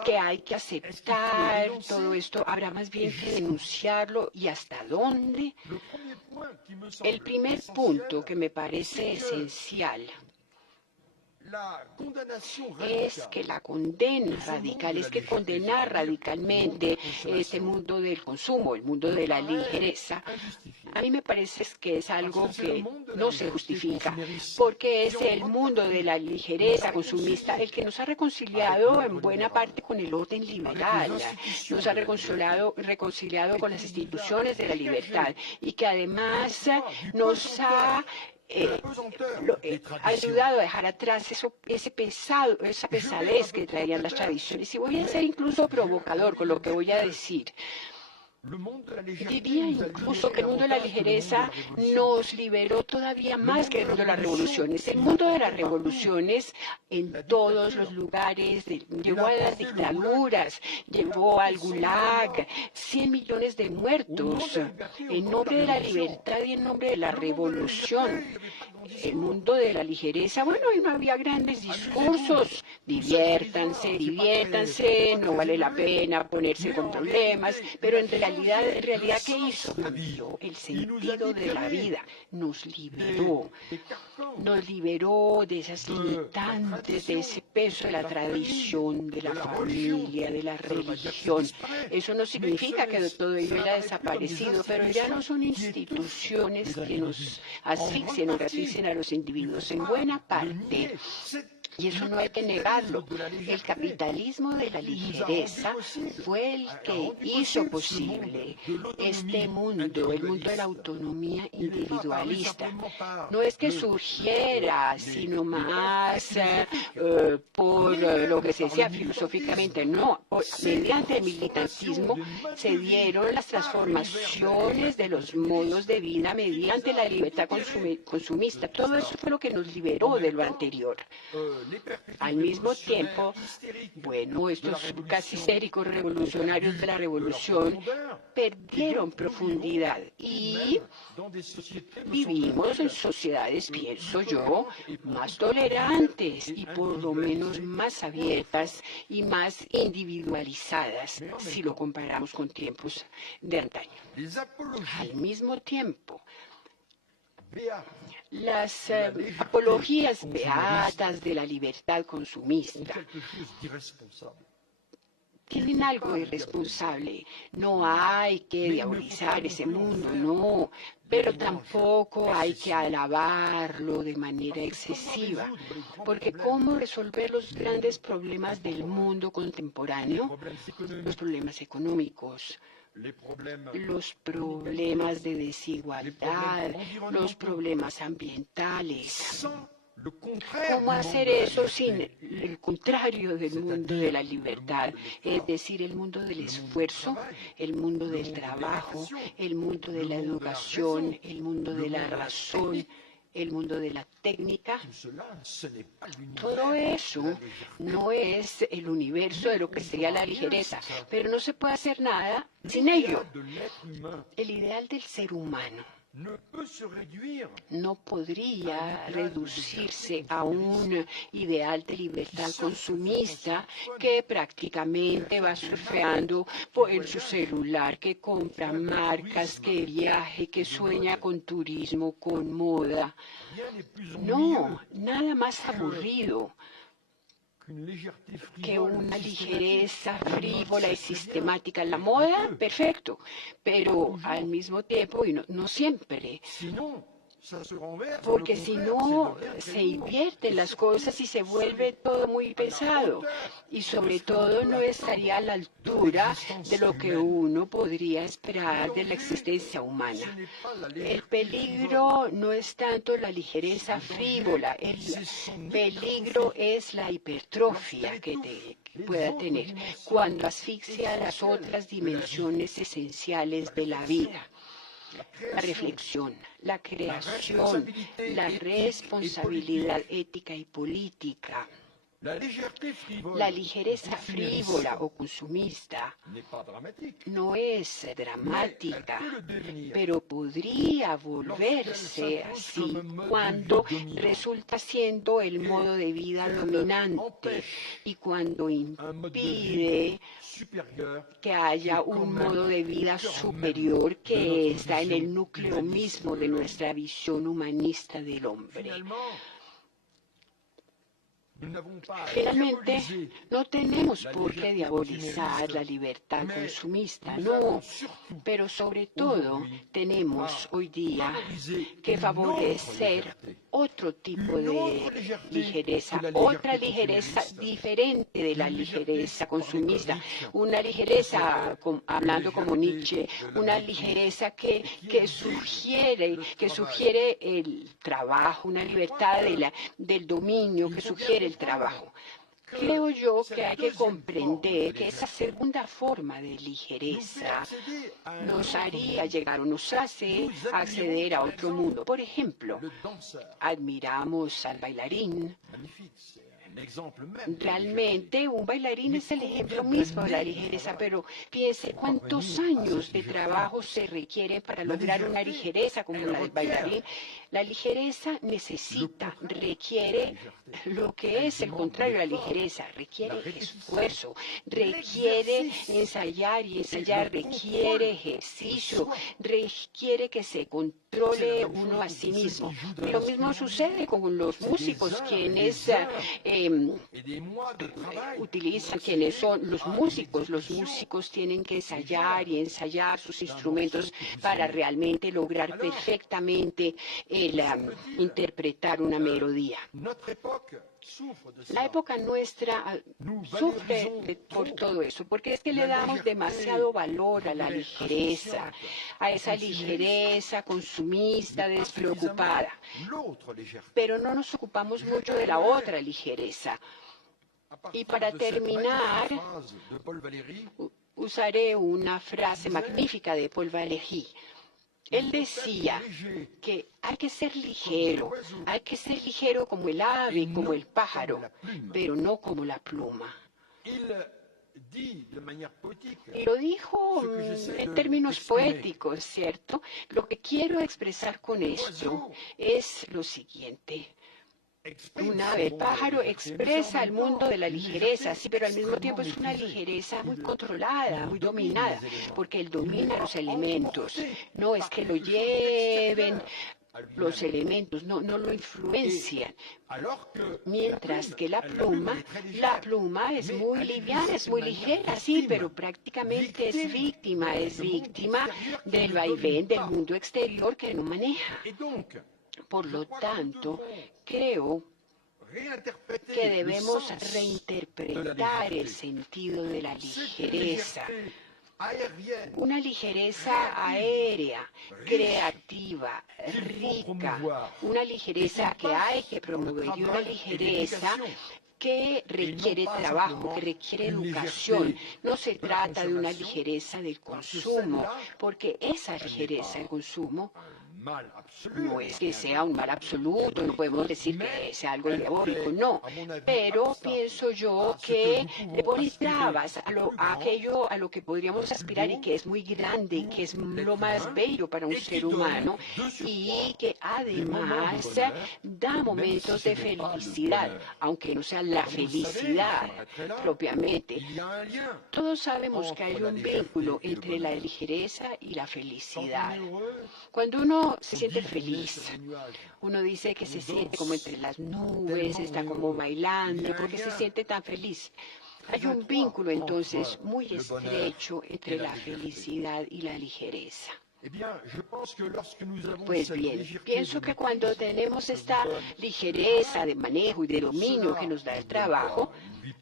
que hay que aceptar todo esto? ¿Habrá más bien que denunciarlo? ¿Y hasta dónde? El primer punto que me parece esencial es que la condena radical, es que condenar radicalmente este mundo del consumo, el mundo de la ligereza, a mí me parece que es algo que no se justifica, porque es el mundo de la ligereza consumista el que nos ha reconciliado en buena parte con el orden liberal, nos ha reconciliado con las instituciones de la libertad y que además nos ha ayudado a dejar atrás esa pesadez que traían las tradiciones. Y voy a ser incluso provocador con lo que voy a decir. Diría incluso que el mundo de la ligereza nos liberó todavía más que el mundo de las revoluciones. El mundo de las revoluciones en todos los lugares llevó a las dictaduras, llevó al Gulag, 100 millones de muertos en nombre de la libertad y en nombre de la revolución. El mundo de la ligereza, bueno, no había grandes discursos, diviértanse, no vale la pena ponerse con problemas, pero en realidad, ¿qué hizo? Cambió el sentido de la vida, nos liberó de esas limitantes, de ese peso de la tradición, de la familia, de la religión. Eso no significa que todo ello haya desaparecido, pero ya no son instituciones que nos asfixien a los individuos en buena parte. Y eso no hay que negarlo. El capitalismo de la ligereza fue el que hizo posible este mundo, el mundo de la autonomía individualista. No es que surgiera, sino más por lo que se decía filosóficamente, no. Mediante el militantismo se dieron las transformaciones de los modos de vida mediante la libertad consumista. Todo eso fue lo que nos liberó de lo anterior. Al mismo tiempo, bueno, estos casi histéricos revolucionarios de la revolución perdieron profundidad y vivimos en sociedades, pienso yo, más tolerantes y por lo menos más abiertas y más individualizadas si lo comparamos con tiempos de antaño. Al mismo tiempo, las apologías beatas de la libertad consumista tienen algo irresponsable. No hay que diabolizar ese mundo, no, pero tampoco hay que alabarlo de manera excesiva, porque ¿cómo resolver los grandes problemas del mundo contemporáneo? Los problemas económicos, los problemas de desigualdad, los problemas ambientales. ¿Cómo hacer eso sin el contrario del mundo de la libertad? Es decir, el mundo del esfuerzo, el mundo del trabajo, el mundo de la educación, el mundo de la razón, el mundo de la técnica. Todo eso no es el universo de lo que sería la ligereza, pero no se puede hacer nada sin ello. El ideal del ser humano no podría reducirse a un ideal de libertad consumista que prácticamente va surfeando en su celular, que compra marcas, que viaje, que sueña con turismo, con moda. No, nada más aburrido que una ligereza frívola y sistemática en la moda, perfecto, pero al mismo tiempo, y no siempre, porque si no se invierten las cosas y se vuelve todo muy pesado y sobre todo no estaría a la altura de lo que uno podría esperar de la existencia humana. El peligro no es tanto la ligereza frívola, el peligro es la hipertrofia que pueda tener cuando asfixia las otras dimensiones esenciales de la vida. La reflexión, la creación, la responsabilidad ética y política. La ligereza frívola o consumista no es dramática, pero podría volverse así cuando resulta siendo el modo de vida dominante y cuando impide que haya un modo de vida superior que está en el núcleo mismo de nuestra visión humanista del hombre. Finalmente, no tenemos por qué diabolizar la libertad consumista, no, pero sobre todo tenemos hoy día que favorecer otro tipo de ligereza, otra ligereza diferente de la ligereza consumista, una ligereza, hablando como Nietzsche, una ligereza que sugiere el trabajo, una libertad del dominio, que sugiere el trabajo. Creo yo que hay que comprender que esa segunda forma de ligereza nos haría llegar o nos hace acceder a otro mundo. Por ejemplo, admiramos al bailarín. Realmente un bailarín es el ejemplo mismo de la ligereza, pero piense cuántos años de trabajo se requiere para lograr una ligereza como la del bailarín. La ligereza requiere lo que es el contrario de la ligereza, requiere esfuerzo, requiere ensayar y ensayar, requiere ejercicio, requiere que se controle uno a sí mismo. Y lo mismo sucede con los músicos, quienes utilizan, quienes son los músicos. Los músicos tienen que ensayar y ensayar sus instrumentos para realmente lograr perfectamente interpretar una melodía. La época nuestra sufre por todo eso, porque es que le damos demasiado valor a la ligereza, a esa ligereza consumista, despreocupada. Pero no nos ocupamos mucho de la otra ligereza. Y para terminar, usaré una frase magnífica de Paul Valéry. Él decía que hay que ser ligero como el ave, como el pájaro, pero no como la pluma. Y lo dijo en términos poéticos, ¿cierto? Lo que quiero expresar con esto es lo siguiente. Un ave pájaro expresa el mundo de la ligereza, sí, pero al mismo tiempo es una ligereza muy controlada, muy dominada, porque él domina los elementos. No es que lo lleven los elementos, no lo influencian. Mientras que la pluma es muy liviana, es muy ligera, sí, pero prácticamente es víctima del vaivén del mundo exterior que no maneja. Por lo tanto, creo que debemos reinterpretar el sentido de la ligereza. Una ligereza aérea, creativa, rica, una ligereza que hay que promover y una ligereza que requiere trabajo, que requiere educación. No se trata de una ligereza del consumo, porque esa ligereza del consumo no es que sea un mal absoluto, no podemos decir que sea algo diabólico, no. Pero pienso yo que le pone trabas a lo que podríamos aspirar y que es muy grande y que es lo más bello para un ser humano y que además da momentos de felicidad, aunque no sea la felicidad propiamente. Todos sabemos que hay un vínculo entre la ligereza y la felicidad. Cuando uno se siente feliz, uno dice que se siente como entre las nubes, está como bailando, porque se siente tan feliz. Hay un vínculo entonces muy estrecho entre la felicidad y la ligereza. Pues bien, pienso que cuando tenemos esta ligereza de manejo y de dominio que nos da el trabajo,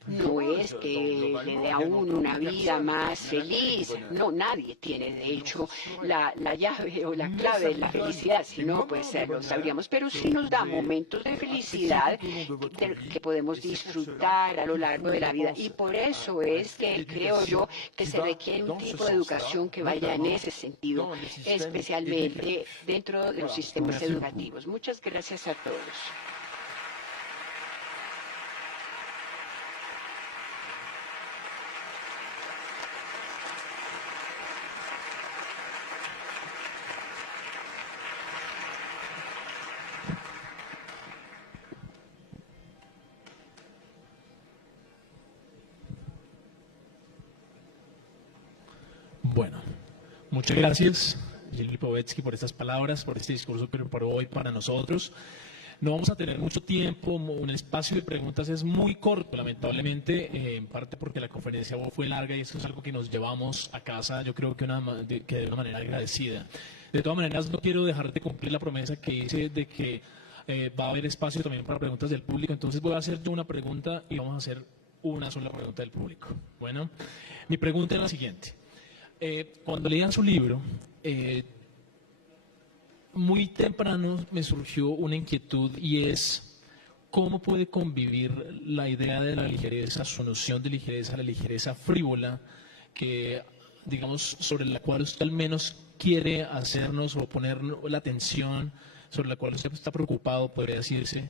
no es que le dé a uno una vida más feliz. No, nadie tiene, de hecho, la llave o la clave de la felicidad. Si no, pues lo sabríamos. Pero sí nos da momentos de felicidad que podemos disfrutar a lo largo de la vida. Y por eso es que creo yo que se requiere un tipo de educación que vaya en ese sentido, especialmente dentro de los sistemas educativos. Muchas gracias a todos. Muchas gracias, Gilles Lipovetsky, por estas palabras, por este discurso que preparó hoy para nosotros. No vamos a tener mucho tiempo, un espacio de preguntas es muy corto, lamentablemente, en parte porque la conferencia fue larga y esto es algo que nos llevamos a casa, yo creo que de una manera agradecida. De todas maneras, no quiero dejar de cumplir la promesa que hice de que va a haber espacio también para preguntas del público, entonces voy a hacer yo una pregunta y vamos a hacer una sola pregunta del público. Bueno, mi pregunta es la siguiente. Cuando leían su libro, muy temprano me surgió una inquietud y es cómo puede convivir la idea de la ligereza, su noción de ligereza, la ligereza frívola, que digamos sobre la cual usted al menos quiere hacernos o poner la atención, sobre la cual usted está preocupado, podría decirse,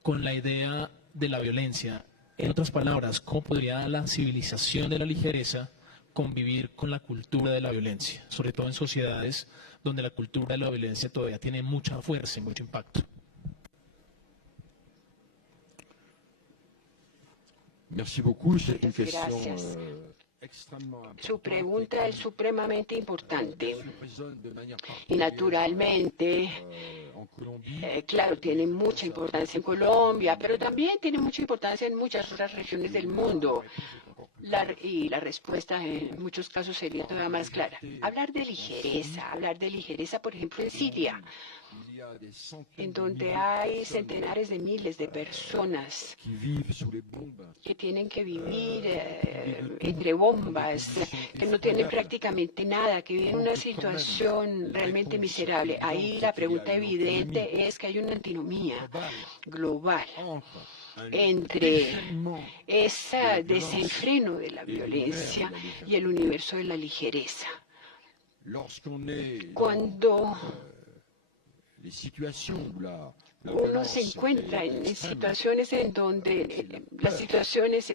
con la idea de la violencia. En otras palabras, ¿cómo podría la civilización de la ligereza convivir con la cultura de la violencia, sobre todo en sociedades donde la cultura de la violencia todavía tiene mucha fuerza y mucho impacto? Merci beaucoup. C'est une question Su pregunta es supremamente importante y naturalmente, claro, tiene mucha importancia en Colombia, pero también tiene mucha importancia en muchas otras regiones del mundo. Y la respuesta en muchos casos sería todavía más clara. Hablar de ligereza, por ejemplo, en Siria, en donde hay centenares de miles de personas que tienen que vivir entre bombas, que no tienen prácticamente nada, que viven una situación realmente miserable. Ahí la pregunta evidente es que hay una antinomía global entre ese desenfreno de la violencia y el universo de la ligereza. Cuando uno se encuentra en situaciones en donde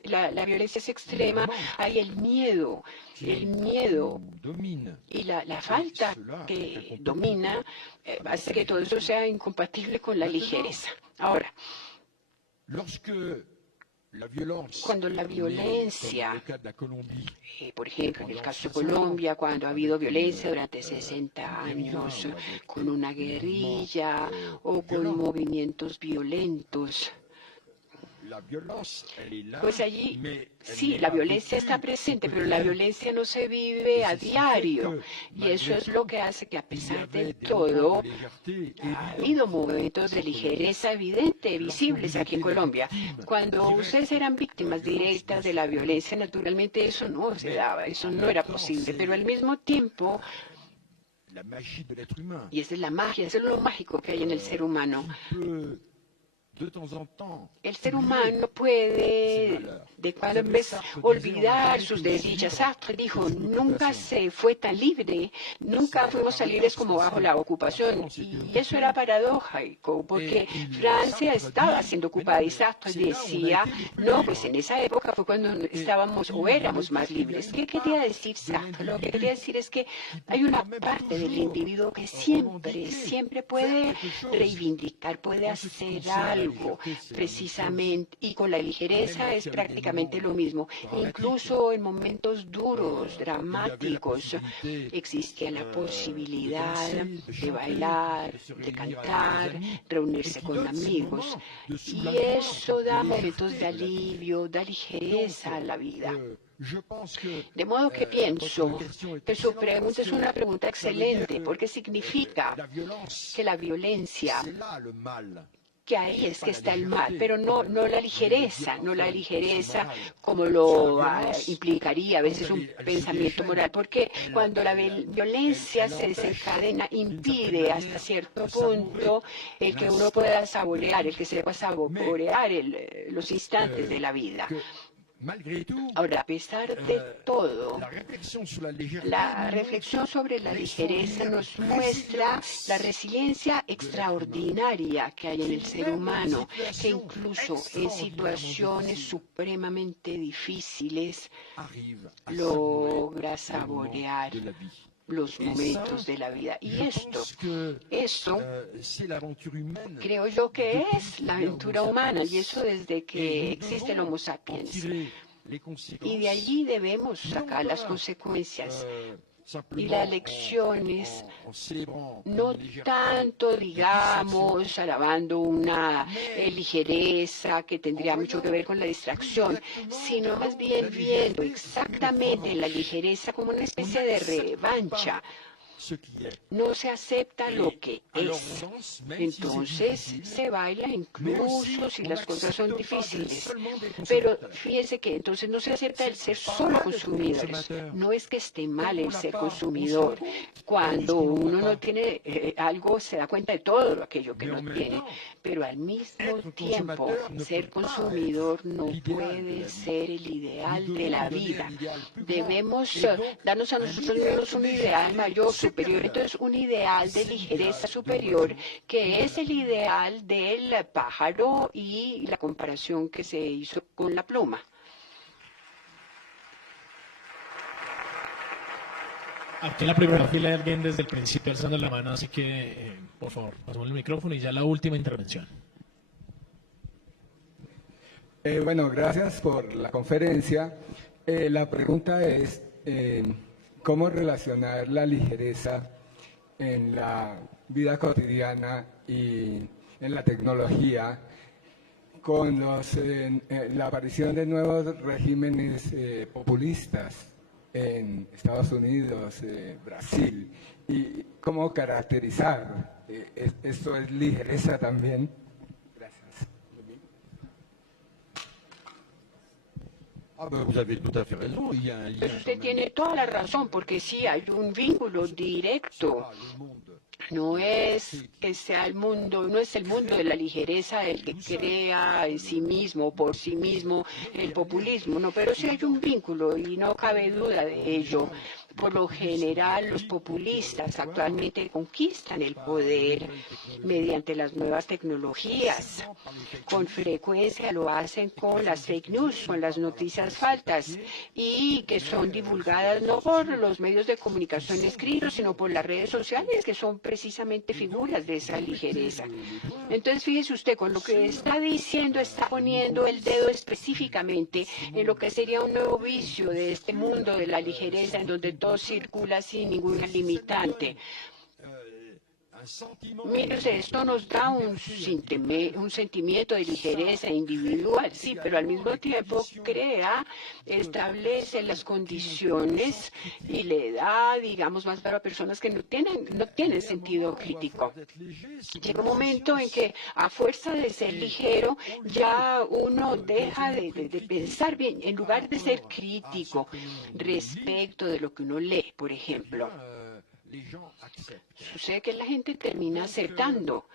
la violencia es extrema, hay el miedo y la falta que domina hace que todo eso sea incompatible con la ligereza. Ahora, cuando la violencia, por ejemplo, en el caso de Colombia, cuando ha habido violencia durante 60 años, con una guerrilla o con movimientos violentos, pues allí sí, la violencia está presente, pero la violencia no se vive a diario. Y eso es lo que hace que, a pesar de todo, ha habido momentos de ligereza evidente, visibles aquí en Colombia. Cuando ustedes eran víctimas directas de la violencia, naturalmente eso no se daba, eso no era posible. Pero al mismo tiempo, y esa es la magia, eso es lo mágico que hay en el ser humano, el ser humano puede de cuando en vez olvidar sus desdichas. Sartre dijo, nunca se fue tan libre, nunca fuimos tan libres como bajo la ocupación. Y eso era paradójico, porque Francia estaba siendo ocupada y Sartre decía, no, pues en esa época fue cuando estábamos o éramos más libres. ¿Qué quería decir Sartre? Lo que quería decir es que hay una parte del individuo que siempre puede reivindicar, puede hacer algo. Precisamente, y con la ligereza es prácticamente lo mismo. Incluso en momentos duros, dramáticos, existía la posibilidad de bailar, de cantar, reunirse con amigos. Y eso da momentos de alivio, da ligereza a la vida. De modo que pienso que su pregunta es una pregunta excelente, porque significa que la violencia, que ahí es que está el mal, pero no la ligereza como lo implicaría a veces un pensamiento moral, porque cuando la violencia se desencadena, impide hasta cierto punto el que uno pueda saborear, el que sepa saborear los instantes de la vida. Ahora, a pesar de todo, la reflexión sobre la ligereza nos muestra la resiliencia extraordinaria que hay en el ser humano, que incluso en situaciones supremamente difíciles logra saborear los momentos de la vida. Y eso creo yo que es la aventura humana, y eso desde que existe el Homo sapiens. Y de allí debemos sacar las consecuencias. Y la lección es no tanto, digamos, alabando una ligereza que tendría mucho que ver con la distracción, sino más bien viendo exactamente la ligereza como una especie de revancha. No se acepta lo que es. Entonces se baila incluso si las cosas son difíciles. Pero fíjense que entonces no se acepta el ser solo consumidores. No es que esté mal el ser consumidor. Cuando uno no tiene algo, se da cuenta de todo aquello que no tiene. Pero al mismo tiempo, ser consumidor no puede ser el ideal de la vida. Debemos darnos a nosotros mismos un ideal mayor, superior. Entonces, un ideal de ligereza superior, que es el ideal del pájaro y la comparación que se hizo con la pluma. Aquí en la primera fila hay alguien desde el principio alzando la mano, así que, por favor, pasemos el micrófono y ya la última intervención. Bueno, gracias por la conferencia. La pregunta es, ¿cómo relacionar la ligereza en la vida cotidiana y en la tecnología con la aparición de nuevos regímenes populistas en Estados Unidos, Brasil? ¿Y cómo caracterizar esto? ¿Es ligereza también? Gracias. Usted tiene toda la razón, porque sí hay un vínculo directo. No es que sea el mundo, no es el mundo de la ligereza el que crea en sí mismo, por sí mismo, el populismo, no, pero sí hay un vínculo y no cabe duda de ello. Por lo general, los populistas actualmente conquistan el poder mediante las nuevas tecnologías. Con frecuencia lo hacen con las fake news, con las noticias falsas, y que son divulgadas no por los medios de comunicación escritos, sino por las redes sociales, que son precisamente figuras de esa ligereza. Entonces, fíjese usted, con lo que está diciendo, está poniendo el dedo específicamente en lo que sería un nuevo vicio de este mundo de la ligereza, en donde todo circula sin ninguna limitante. Mire, esto nos da un sentimiento de ligereza individual, sí, pero al mismo tiempo establece las condiciones y le da, digamos, más para personas que no tienen sentido crítico. Llega un momento en que a fuerza de ser ligero, ya uno deja de pensar bien, en lugar de ser crítico respecto de lo que uno lee, por ejemplo. Sucede que la gente termina aceptando.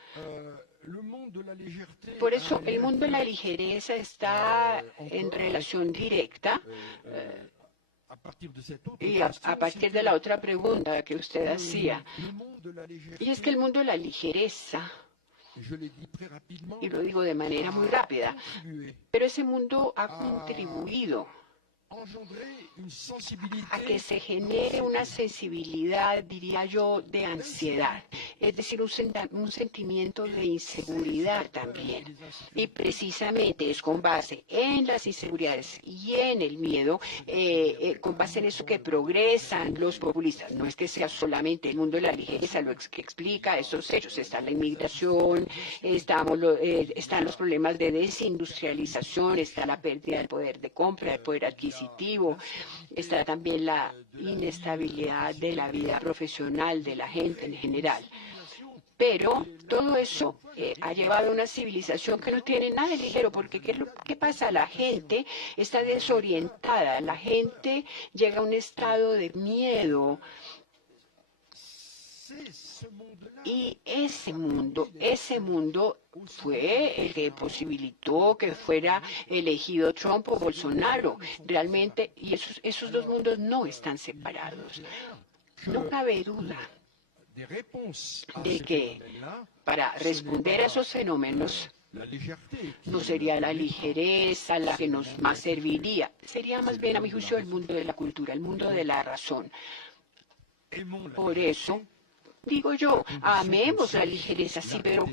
Por eso el mundo de la ligereza está en relación directa. Y a partir de la otra pregunta que usted hacía, y es que el mundo de la ligereza, y lo digo de manera muy rápida, pero ese mundo ha contribuido a que se genere una sensibilidad, diría yo, de ansiedad, es decir, un sentimiento de inseguridad también. Y precisamente es con base en las inseguridades y en el miedo, con base en eso que progresan los populistas. No es que sea solamente el mundo de la ligereza lo que explica esos hechos. Está la inmigración, están los problemas de desindustrialización, está la pérdida del poder de compra, del poder adquisitivo, está también la inestabilidad de la vida profesional de la gente en general. Pero todo eso ha llevado a una civilización que no tiene nada de ligero, porque ¿qué pasa? La gente está desorientada, la gente llega a un estado de miedo. Y ese mundo fue el que posibilitó que fuera elegido Trump o Bolsonaro. Realmente, y esos dos mundos no están separados. No cabe duda de que para responder a esos fenómenos no sería la ligereza la que nos más serviría. Sería más bien, a mi juicio, el mundo de la cultura, el mundo de la razón. Por eso, digo yo, amemos la ligereza, sí, pero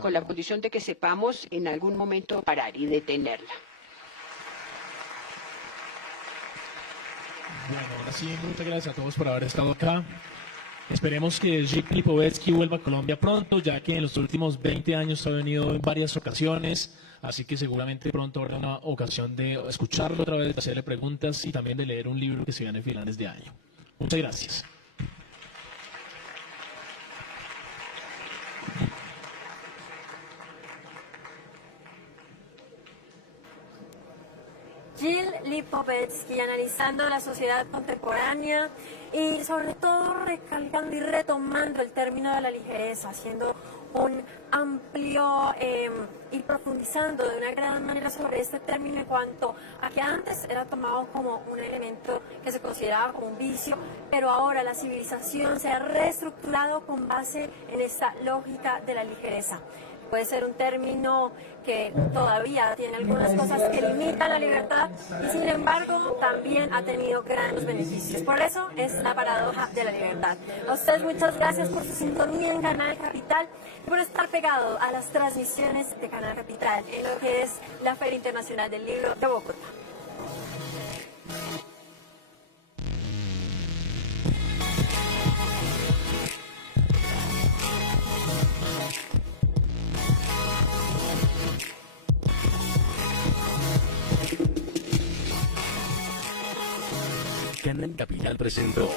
con la condición de que sepamos en algún momento parar y detenerla. Bueno, ahora sí, muchas gracias a todos por haber estado acá. Esperemos que Zbigniew Lipovetsky vuelva a Colombia pronto, ya que en los últimos 20 años ha venido en varias ocasiones, así que seguramente pronto habrá una ocasión de escucharlo otra vez, de hacerle preguntas y también de leer un libro que se viene a finales de año. Muchas gracias. Zbigniew Lipovetsky, analizando la sociedad contemporánea y sobre todo recalcando y retomando el término de la ligereza, haciendo un amplio y profundizando de una gran manera sobre este término en cuanto a que antes era tomado como un elemento que se consideraba como un vicio, pero ahora la civilización se ha reestructurado con base en esta lógica de la ligereza. Puede ser un término que todavía tiene algunas cosas que limitan la libertad y sin embargo también ha tenido grandes beneficios. Por eso es la paradoja de la libertad. A ustedes muchas gracias por su sintonía en Canal Capital y por estar pegado a las transmisiones de Canal Capital en lo que es la Feria Internacional del Libro de Bogotá. Canal Capital presentó